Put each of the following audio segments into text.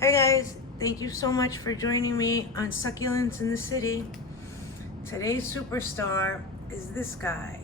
Hi guys, thank you so much for joining me on Succulents in the City. Today's superstar is this guy,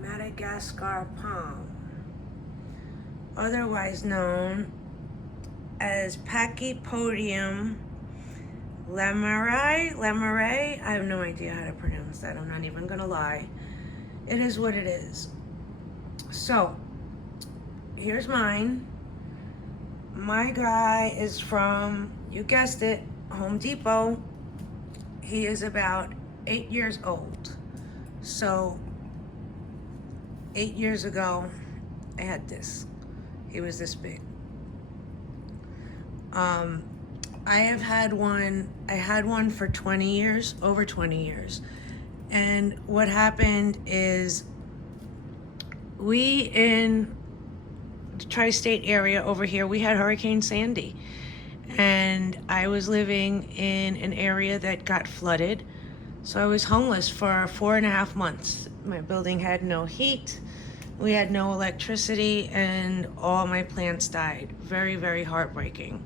Madagascar palm, otherwise known as Pachypodium Lamerei. I have no idea how to pronounce that. I'm not even gonna lie. It is what it is. So, here's mine. My guy is from, you guessed it, Home Depot. He is about 8 years old. So 8 years ago, I had this. He was this big. I had one for 20 years, over 20 years. And what happened is we in the tri-state area over here, we had Hurricane Sandy. And I was living in an area that got flooded. So I was homeless for 4.5 months. My building had no heat. We had no electricity and all my plants died. Very, very heartbreaking.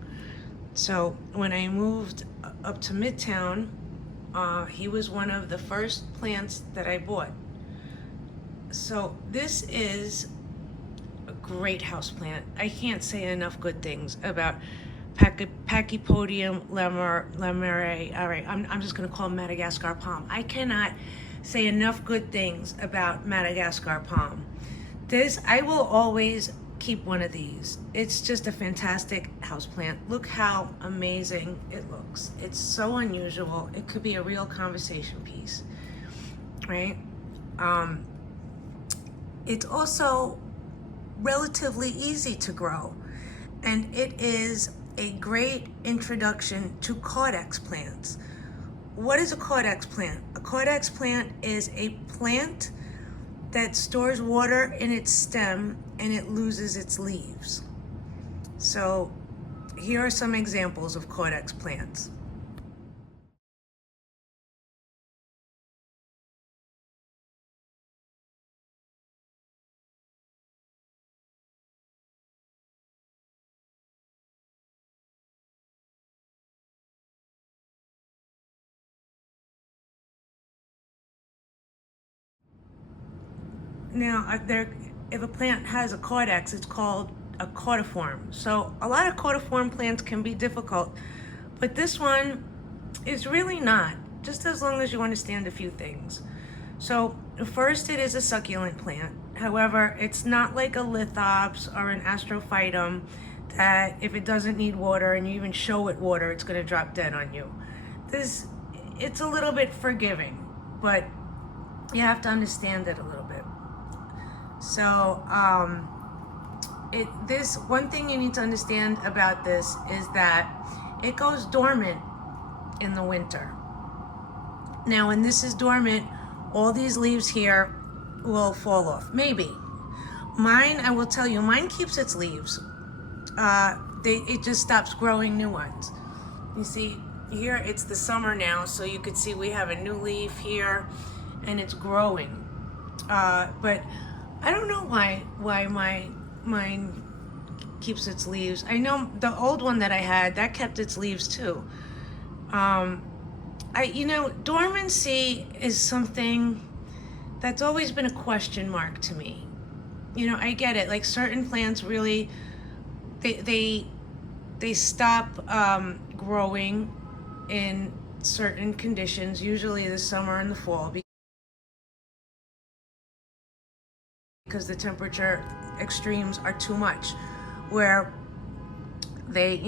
So when I moved up to Midtown, he was one of the first plants that I bought. So this is a great houseplant. I can't say enough good things about Pachypodium Lamerei. All right, I'm just gonna call him Madagascar palm. I cannot say enough good things about Madagascar palm. I will always keep one of these. It's just a fantastic houseplant. Look how amazing it looks. It's so unusual. It could be a real conversation piece, right? It's also relatively easy to grow, and it is a great introduction to caudex plants. What is a caudex plant? A caudex plant is a plant that stores water in its stem and it loses its leaves. So here are some examples of caudex plants. Now, if a plant has a caudex, it's called a caudiform. So a lot of caudiform plants can be difficult, but this one is really not, just as long as you understand a few things. So first, it is a succulent plant. However, it's not like a lithops or an astrophytum that if it doesn't need water and you even show it water, it's gonna drop dead on you. It's a little bit forgiving, but you have to understand it a little bit. So this one thing you need to understand about this is that it goes dormant in the winter. Now, when this is dormant, all these leaves here will fall off. Maybe. Mine, I will tell you, mine keeps its leaves. It just stops growing new ones. You see, here it's the summer now, so you could see we have a new leaf here, and it's growing. But I don't know why mine keeps its leaves. I know the old one that I had, that kept its leaves too. Dormancy is something that's always been a question mark to me. I get it. Like certain plants really, they stop growing in certain conditions, usually the summer and the fall, because the temperature extremes are too much where they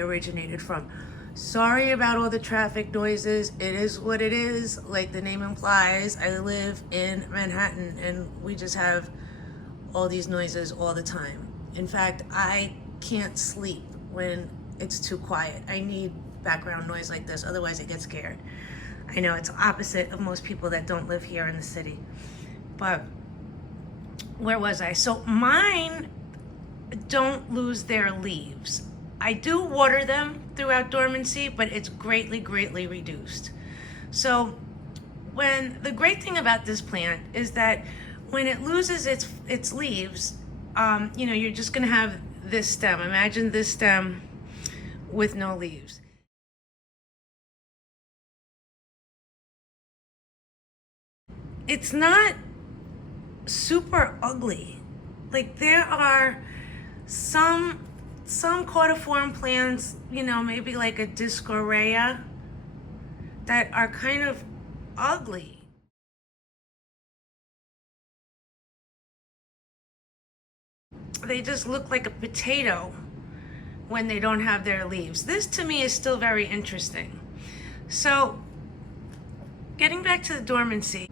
originated from. Sorry about all the traffic noises. It is what it is. Like the name implies, I live in Manhattan and we just have all these noises all the time. In fact, I can't sleep when it's too quiet. I need background noise like this, otherwise I get scared. I know it's opposite of most people that don't live here in the city. But where was I? So mine don't lose their leaves. I do water them throughout dormancy, but it's greatly, greatly reduced. So the great thing about this plant is that when it loses its leaves, you're just gonna have this stem. Imagine this stem with no leaves. It's not super ugly. Like, there are some cordiform plants, you know, maybe like a Discorea, that are kind of ugly. They just look like a potato when they don't have their leaves. This to me is still very interesting. So getting back to the dormancy,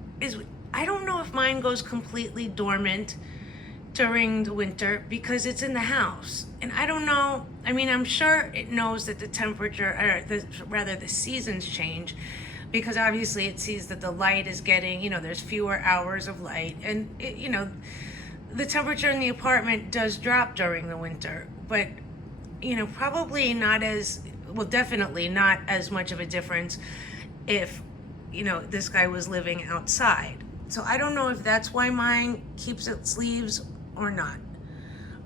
I don't know if mine goes completely dormant during the winter because it's in the house. And I don't know, I mean, I'm sure it knows that the temperature, or rather the seasons change, because obviously it sees that the light is getting, you know, there's fewer hours of light. And, you know, the temperature in the apartment does drop during the winter, but, you know, probably not as, well, definitely not as much of a difference if, you know, this guy was living outside. So I don't know if that's why mine keeps its leaves or not.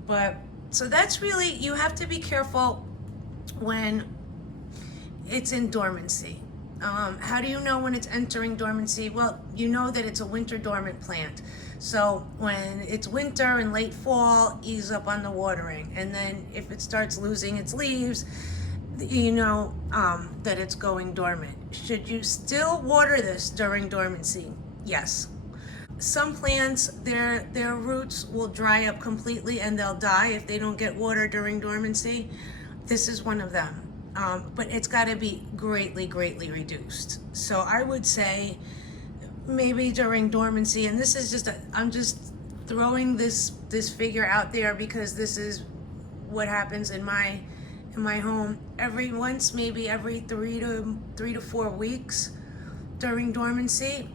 But so that's really, you have to be careful when it's in dormancy. How do you know when it's entering dormancy? Well, you know that it's a winter dormant plant. So when it's winter and late fall, ease up on the watering. And then if it starts losing its leaves, you know that it's going dormant. Should you still water this during dormancy? Yes. Some plants, their roots will dry up completely and they'll die if they don't get water during dormancy. This is one of them. But it's got to be greatly reduced. So I would say maybe during dormancy, and this is just, I'm just throwing this figure out there because this is what happens in my home. Maybe every 3 to 4 weeks during dormancy,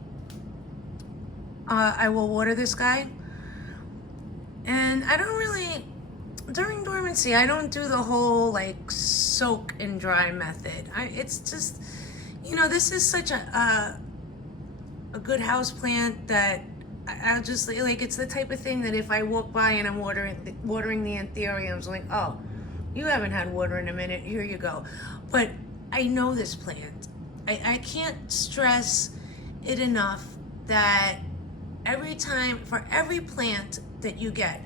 I will water this guy. And I don't really, during dormancy, I don't do the whole like soak and dry method. It's just, you know, this is such a good house plant that I'll just, like, it's the type of thing that if I walk by and I'm watering the anthuriums, like, oh, you haven't had water in a minute, here you go. But I know this plant. I can't stress it enough that for every plant that you get,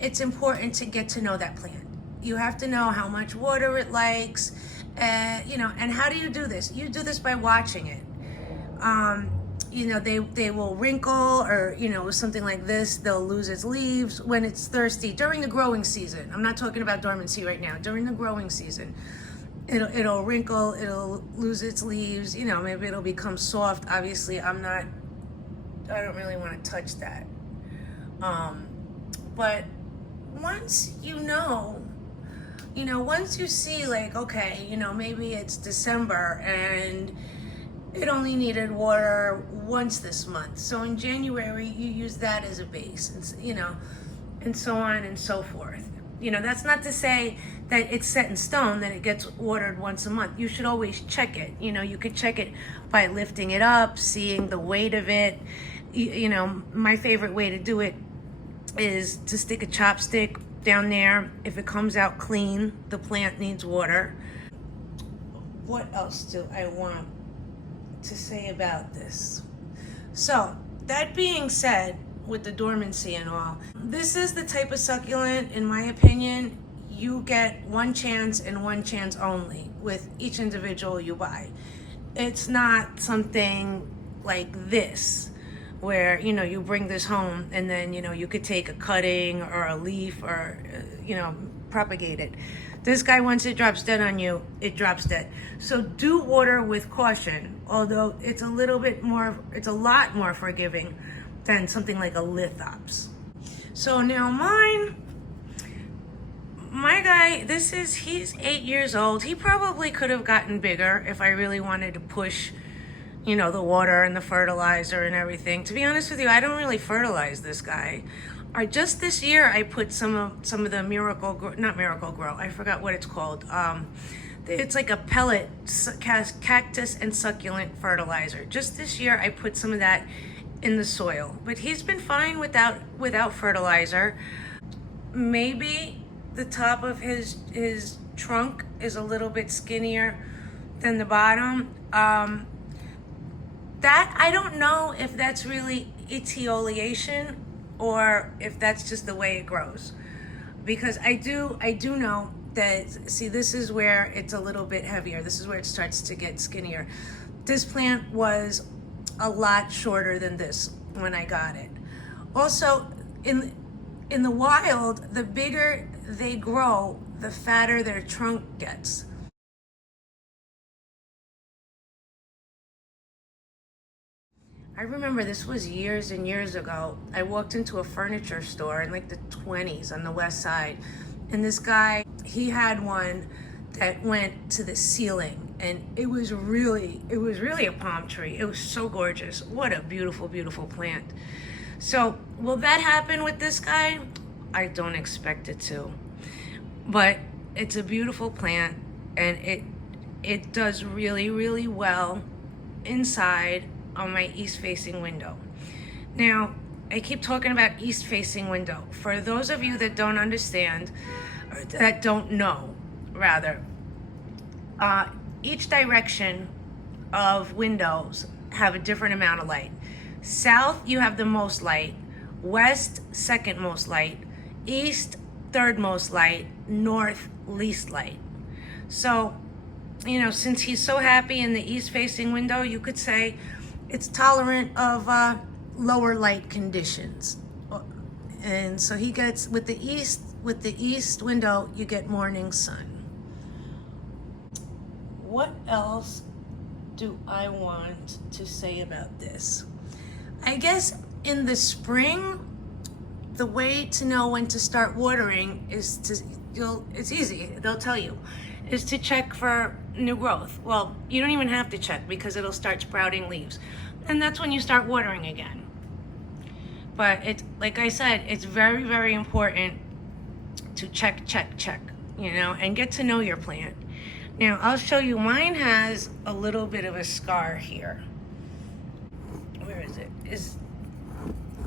it's important to get to know that plant. You have to know how much water it likes, you know, and how do you do this? You do this by watching it. You know, they will wrinkle, or, you know, something like this, they'll lose its leaves when it's thirsty during the growing season. I'm not talking about dormancy right now. During the growing season, it'll wrinkle, it'll lose its leaves, you know, maybe it'll become soft. Obviously, I don't really want to touch that. But once you know, once you see, like, okay, you know, maybe it's December and it only needed water once this month. So in January, you use that as a base, and, you know, and so on and so forth. You know, that's not to say that it's set in stone that it gets watered once a month. You should always check it. You know, you could check it by lifting it up, seeing the weight of it. You know, my favorite way to do it is to stick a chopstick down there. If it comes out clean, the plant needs water. What else do I want to say about this? So that being said, with the dormancy and all, this is the type of succulent, in my opinion, you get one chance and one chance only with each individual you buy. It's not something like this where, you know, you bring this home and then, you know, you could take a cutting or a leaf or, you know, propagate it. This guy, once it drops dead on you, it drops dead. So do water with caution, although it's a lot more forgiving than something like a lithops. So now my guy, he's 8 years old. He probably could have gotten bigger if I really wanted to push, you know, the water and the fertilizer and everything. To be honest with you, I don't really fertilize this guy. Just this year, I put some of the not Miracle-Gro, I forgot what it's called. It's like a pellet cactus and succulent fertilizer. Just this year, I put some of that in the soil. But he's been fine without fertilizer. Maybe the top of his trunk is a little bit skinnier than the bottom. That, I don't know if that's really etiolation or if that's just the way it grows. Because I do know that, see, this is where it's a little bit heavier. This is where it starts to get skinnier. This plant was a lot shorter than this when I got it. Also, in the wild, the bigger they grow, the fatter their trunk gets. I remember this was years and years ago. I walked into a furniture store in like the 20s on the west side, and this guy, he had one that went to the ceiling, and it was really a palm tree. It was so gorgeous. What a beautiful, beautiful plant. So will that happen with this guy? I don't expect it to, but it's a beautiful plant, and it does really, really well inside on my east-facing window. Now, I keep talking about east-facing window. For those of you that don't understand, or that don't know, rather, each direction of windows have a different amount of light. South, you have the most light. West, second most light. East, third most light. North, least light. So, you know, since he's so happy in the east-facing window, you could say it's tolerant of lower light conditions. And so he gets, with the east window, you get morning sun. What else do I want to say about this? I guess in the spring, the way to know when to start watering is it's easy, they'll tell you, is to check for new growth. Well, you don't even have to check because it'll start sprouting leaves. And that's when you start watering again. But it's, like I said, it's very, very important to check, you know, and get to know your plant. Now, I'll show you, mine has a little bit of a scar here. Where is it?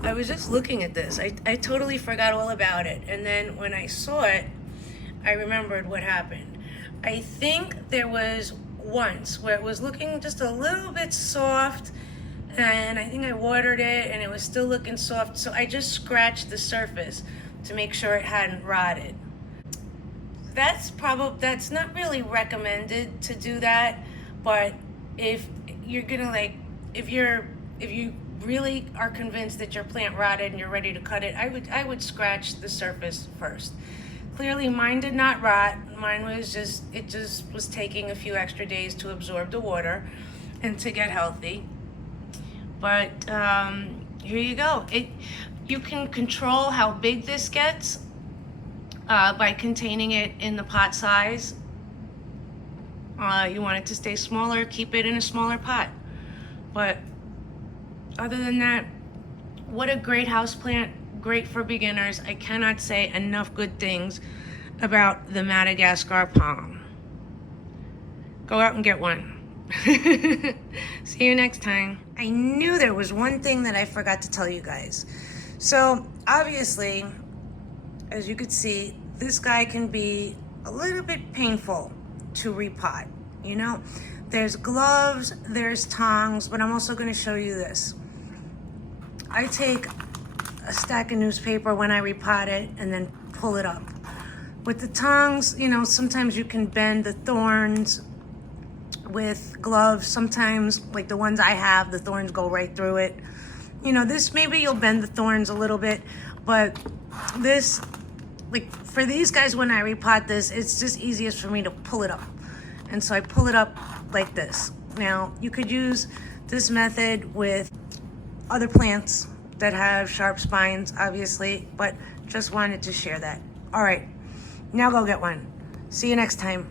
I was just looking at this. I totally forgot all about it. And then when I saw it, I remembered what happened. I think there was once where it was looking just a little bit soft, and I think I watered it and it was still looking soft, so I just scratched the surface to make sure it hadn't rotted. That's not really recommended to do that, but if you're gonna if you really are convinced that your plant rotted and you're ready to cut it, I would scratch the surface first. Clearly mine did not rot. Mine was it just was taking a few extra days to absorb the water and to get healthy. But here you go. You can control how big this gets by containing it in the pot size. You want it to stay smaller, keep it in a smaller pot. But other than that, what a great houseplant, great for beginners. I cannot say enough good things about the Madagascar palm. Go out and get one. See you next time. I knew there was one thing that I forgot to tell you guys. So obviously, as you could see, this guy can be a little bit painful to repot. You know, there's gloves, there's tongs, but I'm also going to show you this. I take a stack of newspaper when I repot it and then pull it up. With the tongs, you know, sometimes you can bend the thorns. With gloves, sometimes, like the ones I have, the thorns go right through it. You know, this, maybe you'll bend the thorns a little bit, but this, like for these guys, when I repot this, it's just easiest for me to pull it up. And so I pull it up like this. Now, you could use this method with other plants that have sharp spines, obviously, but just wanted to share that. All right, now go get one. See you next time.